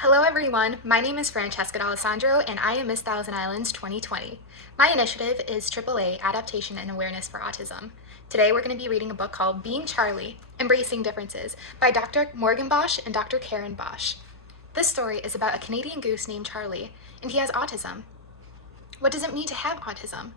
Hello everyone, my name is Francesca D'Alessandro and I am Miss Thousand Islands 2020. My initiative is AAA Adaptation and Awareness for Autism. Today we're going to be reading a book called Being Charlie, Embracing Differences by Dr. Morgan Bosch and Dr. Karen Bosch. This story is about a Canadian goose named Charlie, and he has autism. What does it mean to have autism?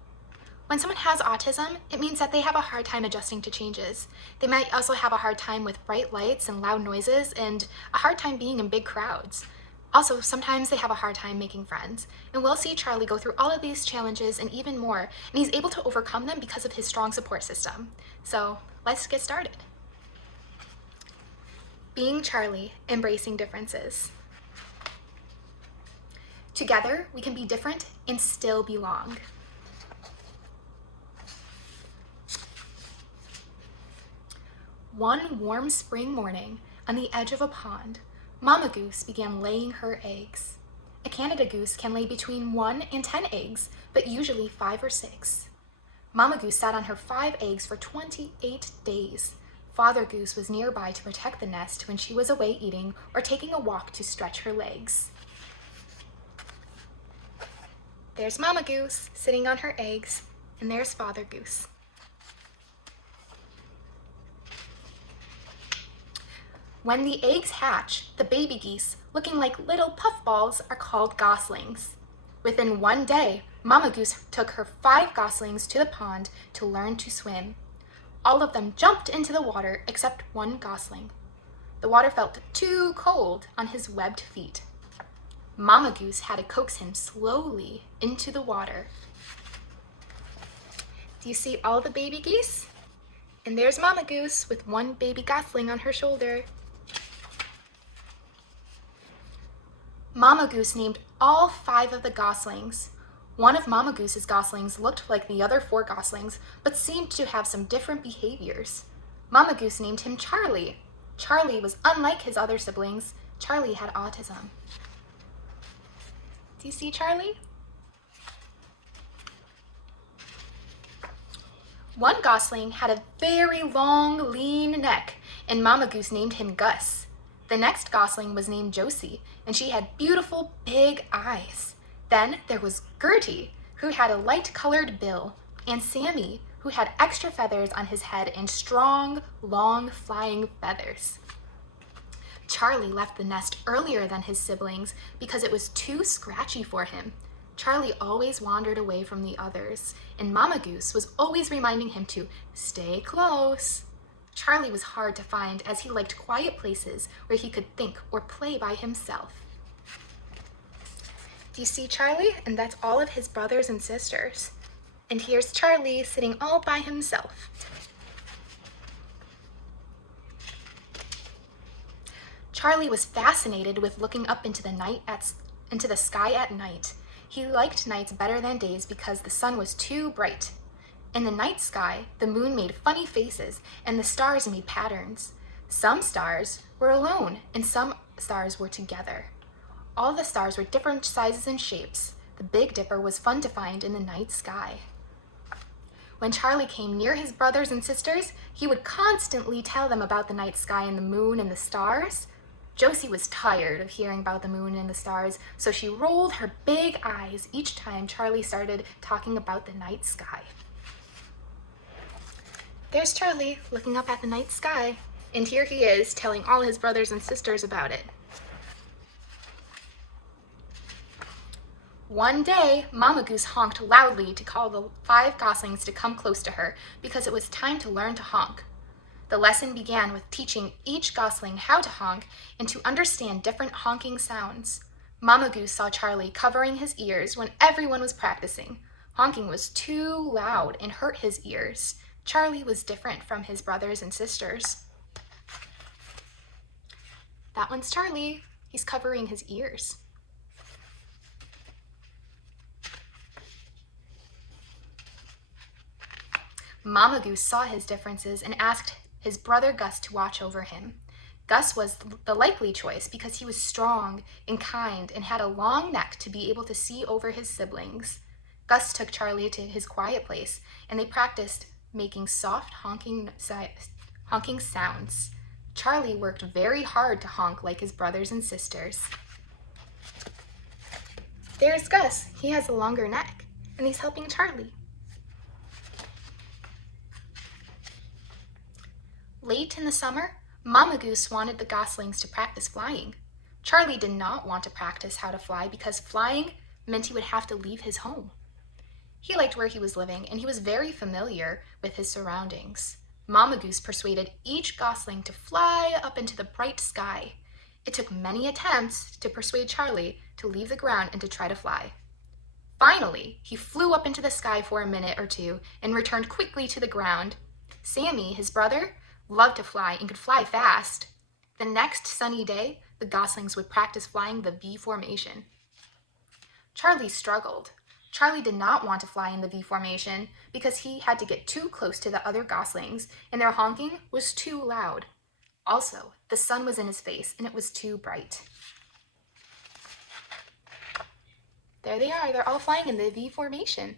When someone has autism, it means that they have a hard time adjusting to changes. They might also have a hard time with bright lights and loud noises and a hard time being in big crowds. Also, sometimes they have a hard time making friends. And we'll see Charlie go through all of these challenges and even more, and he's able to overcome them because of his strong support system. So let's get started. Being Charlie, Embracing Differences. Together, we can be different and still belong. One warm spring morning, on the edge of a pond, Mama Goose began laying her eggs. A Canada goose can lay between 1 and 10 eggs, but usually 5 or 6. Mama Goose sat on her 5 eggs for 28 days. Father Goose was nearby to protect the nest when she was away eating or taking a walk to stretch her legs. There's Mama Goose sitting on her eggs, and there's Father Goose. When the eggs hatch, the baby geese, looking like little puffballs, are called goslings. Within 1 day, Mama Goose took her 5 goslings to the pond to learn to swim. All of them jumped into the water except one gosling. The water felt too cold on his webbed feet. Mama Goose had to coax him slowly into the water. Do you see all the baby geese? And there's Mama Goose with one baby gosling on her shoulder. Mama Goose named all 5 of the goslings. One of Mama Goose's goslings looked like the other 4 goslings, but seemed to have some different behaviors. Mama Goose named him Charlie. Charlie was unlike his other siblings. Charlie had autism. Do you see Charlie? One gosling had a very long, lean neck, and Mama Goose named him Gus. The next gosling was named Josie, and she had beautiful big eyes. Then there was Gertie, who had a light-colored bill, and Sammy, who had extra feathers on his head and strong, long, flying feathers. Charlie left the nest earlier than his siblings because it was too scratchy for him. Charlie always wandered away from the others, and Mama Goose was always reminding him to stay close. Charlie was hard to find as he liked quiet places where he could think or play by himself. Do you see Charlie? And that's all of his brothers and sisters. And here's Charlie sitting all by himself. Charlie was fascinated with looking up into the sky at night. He liked nights better than days because the sun was too bright. In the night sky, the moon made funny faces and the stars made patterns. Some stars were alone and some stars were together. All the stars were different sizes and shapes. The Big Dipper was fun to find in the night sky. When Charlie came near his brothers and sisters, he would constantly tell them about the night sky and the moon and the stars. Josie was tired of hearing about the moon and the stars, so she rolled her big eyes each time Charlie started talking about the night sky. There's Charlie looking up at the night sky, and here he is telling all his brothers and sisters about it. One day, Mama Goose honked loudly to call the 5 goslings to come close to her because it was time to learn to honk. The lesson began with teaching each gosling how to honk and to understand different honking sounds. Mama Goose saw Charlie covering his ears when everyone was practicing. Honking was too loud and hurt his ears. Charlie was different from his brothers and sisters. That one's Charlie. He's covering his ears. Mama Goose saw his differences and asked his brother Gus to watch over him. Gus was the likely choice because he was strong and kind and had a long neck to be able to see over his siblings. Gus took Charlie to his quiet place, and they practiced making soft honking sounds. Charlie worked very hard to honk like his brothers and sisters. There's Gus. He has a longer neck, and he's helping Charlie. Late in the summer, Mama Goose wanted the goslings to practice flying. Charlie did not want to practice how to fly because flying meant he would have to leave his home. He liked where he was living, and he was very familiar with his surroundings. Mama Goose persuaded each gosling to fly up into the bright sky. It took many attempts to persuade Charlie to leave the ground and to try to fly. Finally, he flew up into the sky for a minute or two and returned quickly to the ground. Sammy, his brother, loved to fly and could fly fast. The next sunny day, the goslings would practice flying the V formation. Charlie struggled. Charlie did not want to fly in the V formation because he had to get too close to the other goslings, and their honking was too loud. Also, the sun was in his face and it was too bright. There they are. They're all flying in the V formation.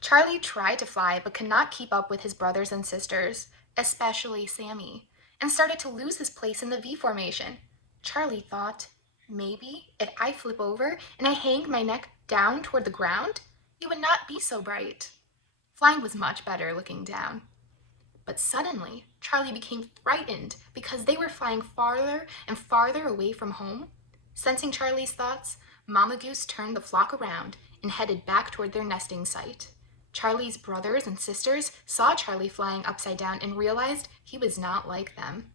Charlie tried to fly but could not keep up with his brothers and sisters, especially Sammy, and started to lose his place in the V formation. Charlie thought, maybe if I flip over and I hang my neck down toward the ground, it would not be so bright. Flying was much better looking down. But suddenly, Charlie became frightened because they were flying farther and farther away from home. Sensing Charlie's thoughts, Mama Goose turned the flock around and headed back toward their nesting site. Charlie's brothers and sisters saw Charlie flying upside down and realized he was not like them.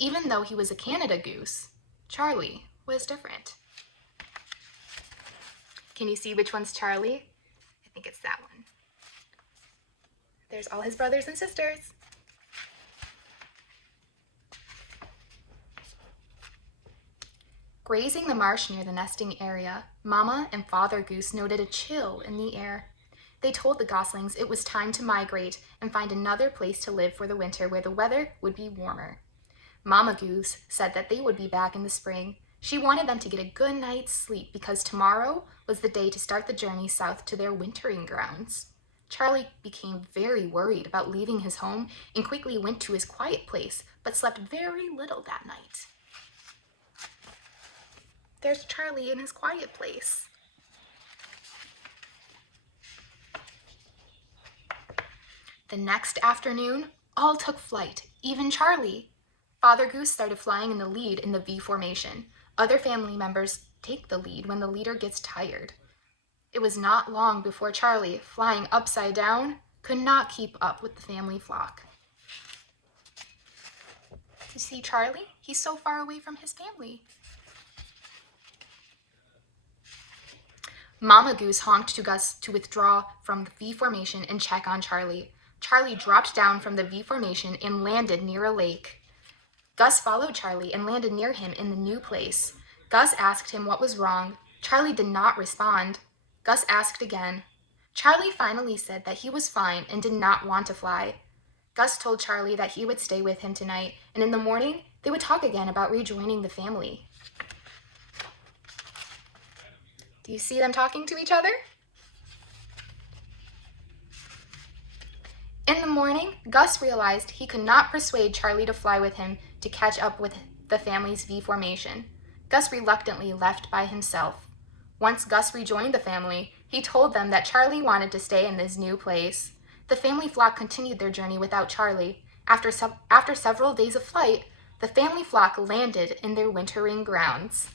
Even though he was a Canada goose, Charlie was different. Can you see which one's Charlie? I think it's that one. There's all his brothers and sisters. Grazing the marsh near the nesting area, Mama and Father Goose noted a chill in the air. They told the goslings it was time to migrate and find another place to live for the winter where the weather would be warmer. Mama Goose said that they would be back in the spring. She wanted them to get a good night's sleep because tomorrow was the day to start the journey south to their wintering grounds. Charlie became very worried about leaving his home and quickly went to his quiet place, but slept very little that night. There's Charlie in his quiet place. The next afternoon, all took flight, even Charlie. Father Goose started flying in the lead in the V formation. Other family members take the lead when the leader gets tired. It was not long before Charlie, flying upside down, could not keep up with the family flock. You see Charlie? He's so far away from his family. Mama Goose honked to Gus to withdraw from the V formation and check on Charlie. Charlie dropped down from the V formation and landed near a lake. Gus followed Charlie and landed near him in the new place. Gus asked him what was wrong. Charlie did not respond. Gus asked again. Charlie finally said that he was fine and did not want to fly. Gus told Charlie that he would stay with him tonight, and in the morning, they would talk again about rejoining the family. Do you see them talking to each other? In the morning, Gus realized he could not persuade Charlie to fly with him to catch up with the family's V formation. Gus reluctantly left by himself. Once Gus rejoined the family, he told them that Charlie wanted to stay in this new place. The family flock continued their journey without Charlie. After several days of flight, the family flock landed in their wintering grounds.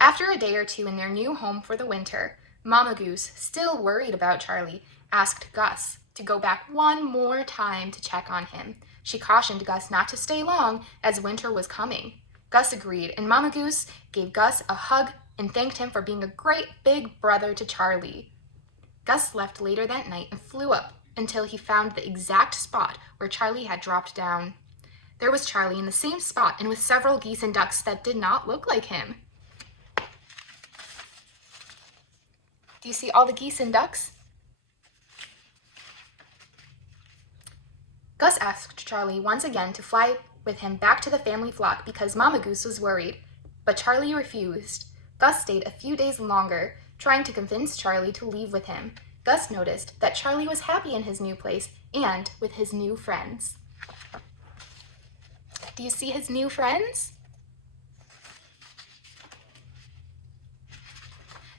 After a day or two in their new home for the winter, Mama Goose, still worried about Charlie, asked Gus to go back one more time to check on him. She cautioned Gus not to stay long as winter was coming. Gus agreed, and Mama Goose gave Gus a hug and thanked him for being a great big brother to Charlie. Gus left later that night and flew up until he found the exact spot where Charlie had dropped down. There was Charlie in the same spot and with several geese and ducks that did not look like him. Do you see all the geese and ducks? Gus asked Charlie once again to fly with him back to the family flock because Mama Goose was worried, but Charlie refused. Gus stayed a few days longer, trying to convince Charlie to leave with him. Gus noticed that Charlie was happy in his new place and with his new friends. Do you see his new friends?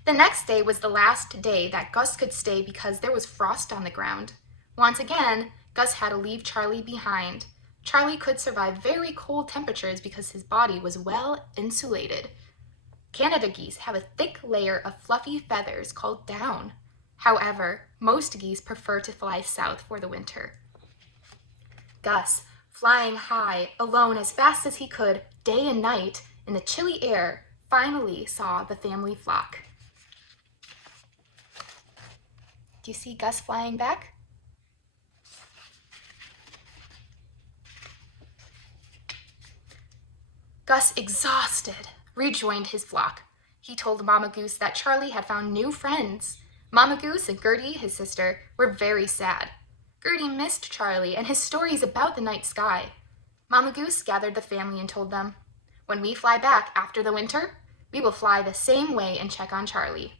The next day was the last day that Gus could stay because there was frost on the ground. Once again, Gus had to leave Charlie behind. Charlie could survive very cold temperatures because his body was well insulated. Canada geese have a thick layer of fluffy feathers called down. However, most geese prefer to fly south for the winter. Gus, flying high, alone as fast as he could, day and night, in the chilly air, finally saw the family flock. Do you see Gus flying back? Gus, exhausted, rejoined his flock. He told Mama Goose that Charlie had found new friends. Mama Goose and Gertie, his sister, were very sad. Gertie missed Charlie and his stories about the night sky. Mama Goose gathered the family and told them, "When we fly back after the winter, we will fly the same way and check on Charlie."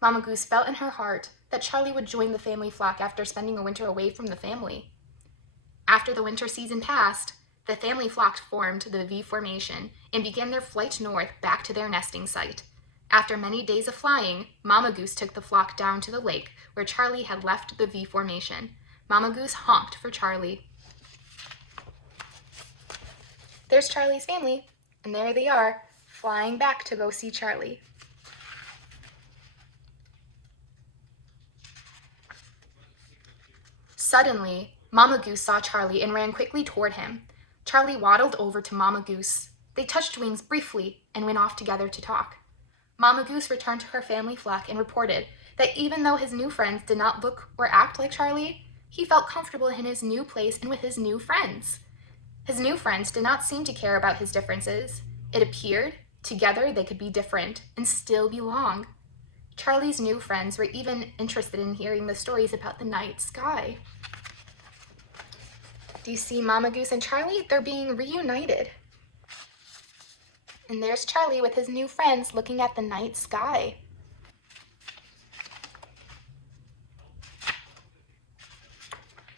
Mama Goose felt in her heart that Charlie would join the family flock after spending a winter away from the family. After the winter season passed, the family flock formed the Vformation and began their flight north back to their nesting site. After many days of flying, Mama Goose took the flock down to the lake where Charlie had left the Vformation. Mama Goose honked for Charlie. There's Charlie's family, and there they are, flying back to go see Charlie. Suddenly, Mama Goose saw Charlie and ran quickly toward him. Charlie waddled over to Mama Goose. They touched wings briefly and went off together to talk. Mama Goose returned to her family flock and reported that even though his new friends did not look or act like Charlie, he felt comfortable in his new place and with his new friends. His new friends did not seem to care about his differences. It appeared, together they could be different and still belong. Charlie's new friends were even interested in hearing the stories about the night sky. Do you see Mama Goose and Charlie? They're being reunited. And there's Charlie with his new friends looking at the night sky.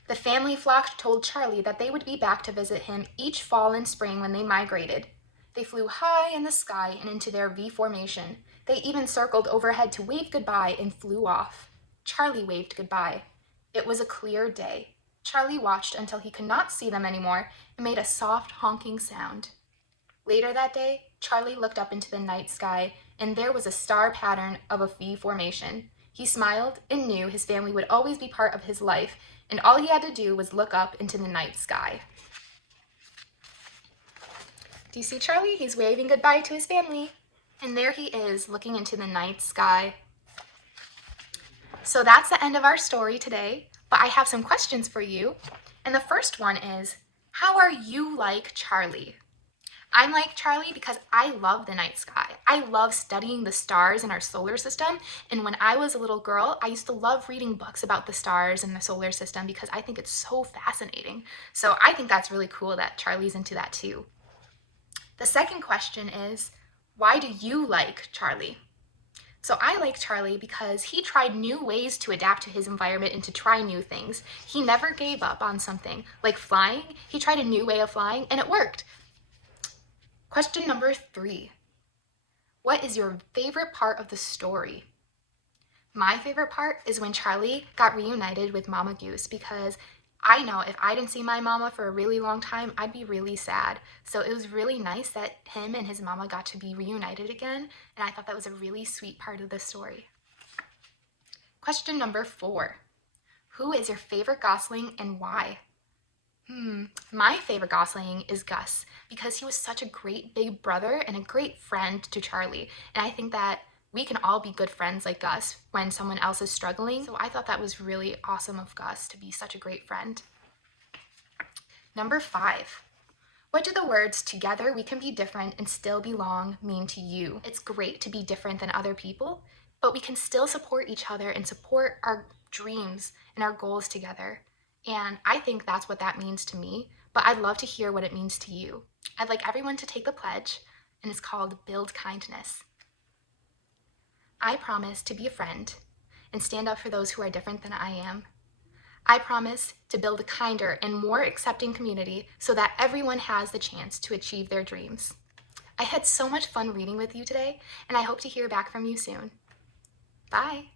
The family flock told Charlie that they would be back to visit him each fall and spring when they migrated. They flew high in the sky and into their Vformation. They even circled overhead to wave goodbye and flew off. Charlie waved goodbye. It was a clear day. Charlie watched until he could not see them anymore and made a soft honking sound. Later that day, Charlie looked up into the night sky, and there was a star pattern of a Vformation. He smiled and knew his family would always be part of his life, and all he had to do was look up into the night sky. Do you see Charlie? He's waving goodbye to his family. And there he is, looking into the night sky. So that's the end of our story today, but I have some questions for you. And the first one is, how are you like Charlie? I'm like Charlie because I love the night sky. I love studying the stars in our solar system. And when I was a little girl, I used to love reading books about the stars and the solar system because I think it's so fascinating. So I think that's really cool that Charlie's into that too. The second question is, why do you like Charlie? So I like Charlie because he tried new ways to adapt to his environment and to try new things. He never gave up on something. Like flying, he tried a new way of flying and it worked. Question number 3. What is your favorite part of the story? My favorite part is when Charlie got reunited with Mama Goose because I know if I didn't see my mama for a really long time, I'd be really sad. So it was really nice that him and his mama got to be reunited again, and I thought that was a really sweet part of the story. Question number 4. Who is your favorite Gosling and why? My favorite Gosling is Gus because he was such a great big brother and a great friend to Charlie. And I think that we can all be good friends like Gus when someone else is struggling. So I thought that was really awesome of Gus to be such a great friend. Number 5. What do the words "together we can be different and still belong" mean to you? It's great to be different than other people, but we can still support each other and support our dreams and our goals together. And I think that's what that means to me, but I'd love to hear what it means to you. I'd like everyone to take the pledge, and it's called Build Kindness. I promise to be a friend and stand up for those who are different than I am. I promise to build a kinder and more accepting community so that everyone has the chance to achieve their dreams. I had so much fun reading with you today, and I hope to hear back from you soon. Bye!